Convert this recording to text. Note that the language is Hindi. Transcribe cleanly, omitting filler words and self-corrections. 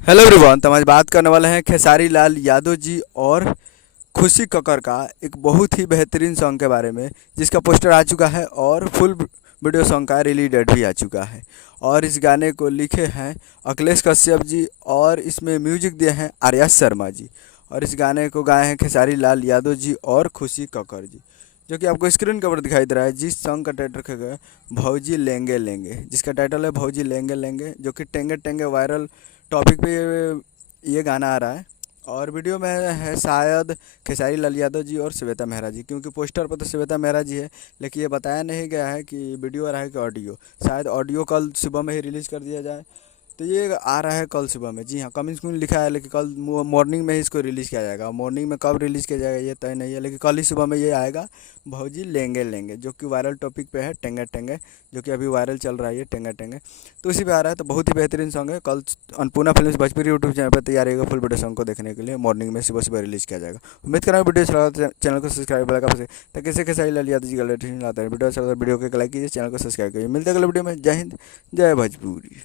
Hello everyone. तो हम आज बात करने वाले हैं खेसारी लाल यादव जी और खुशी कक्कर का एक बहुत ही बेहतरीन सॉन्ग के बारे में, जिसका पोस्टर आ चुका है और फुल वीडियो सॉन्ग का रिलीज डेट भी आ चुका है। और इस गाने को लिखे हैं अखिलेश कश्यप जी और इसमें म्यूजिक दिए हैं आर्या शर्मा जी। और इस गाने को गाए हैं खेसारी लाल यादव जी और खुशी कक्कर जी, जो कि आपको स्क्रीन के ऊपर दिखाई दे रहा है। जिस सॉन्ग का टाइटल रखा गया है भौजी लेंगे लेंगे, जिसका टाइटल है भौजी लेंगे लेंगे, जो कि टेंगे टेंगे वायरल टॉपिक पे ये गाना आ रहा है। और वीडियो में है शायद खेसारी लाल यादव जी और श्वेता मेहरा जी, क्योंकि पोस्टर पर तो श्वेता मेहरा जी है, लेकिन ये बताया नहीं गया है कि वीडियो आ रहा है कि ऑडियो। शायद ऑडियो कल सुबह में ही रिलीज़ कर दिया जाए। तो ये आ रहा है कल सुबह में, जी हाँ, कमिंग सून लिखा है, लेकिन कल मॉर्निंग में ही इसको रिलीज़ किया जाएगा। मॉर्निंग में कब रिलीज़ किया जाएगा ये तय नहीं है, लेकिन कल ही सुबह में ये आएगा भौजी लेंगे लेंगे, जो कि वायरल टॉपिक पे है टेंगे टेंगे, जो कि अभी वायरल चल रहा है ये टेंगे टेंगे। तो इसी पे आ रहा है, तो बहुत ही बेहतरीन सॉन्ग है। कल Annapurna films Bhojpuri YouTube channel पर तैयार रहेगा फुल वीडियो सॉन्ग को देखने के लिए। मॉर्निंग में सुबह सुबह रिलीज़ किया जाएगा। उम्मीद कर रहा हूँ वीडियो अच्छा लगा तो चैनल को सब्सक्राइब लगा ताकि कैसे कैसे लाल यादव जी का लेटेस्ट लाता है वीडियो अच्छा लगा वीडियो को लाइक कीजिए, चैनल को सब्सक्राइब कीजिए। मिलते हैं अगले वीडियो में। जय हिंद, जय भोजपुरी।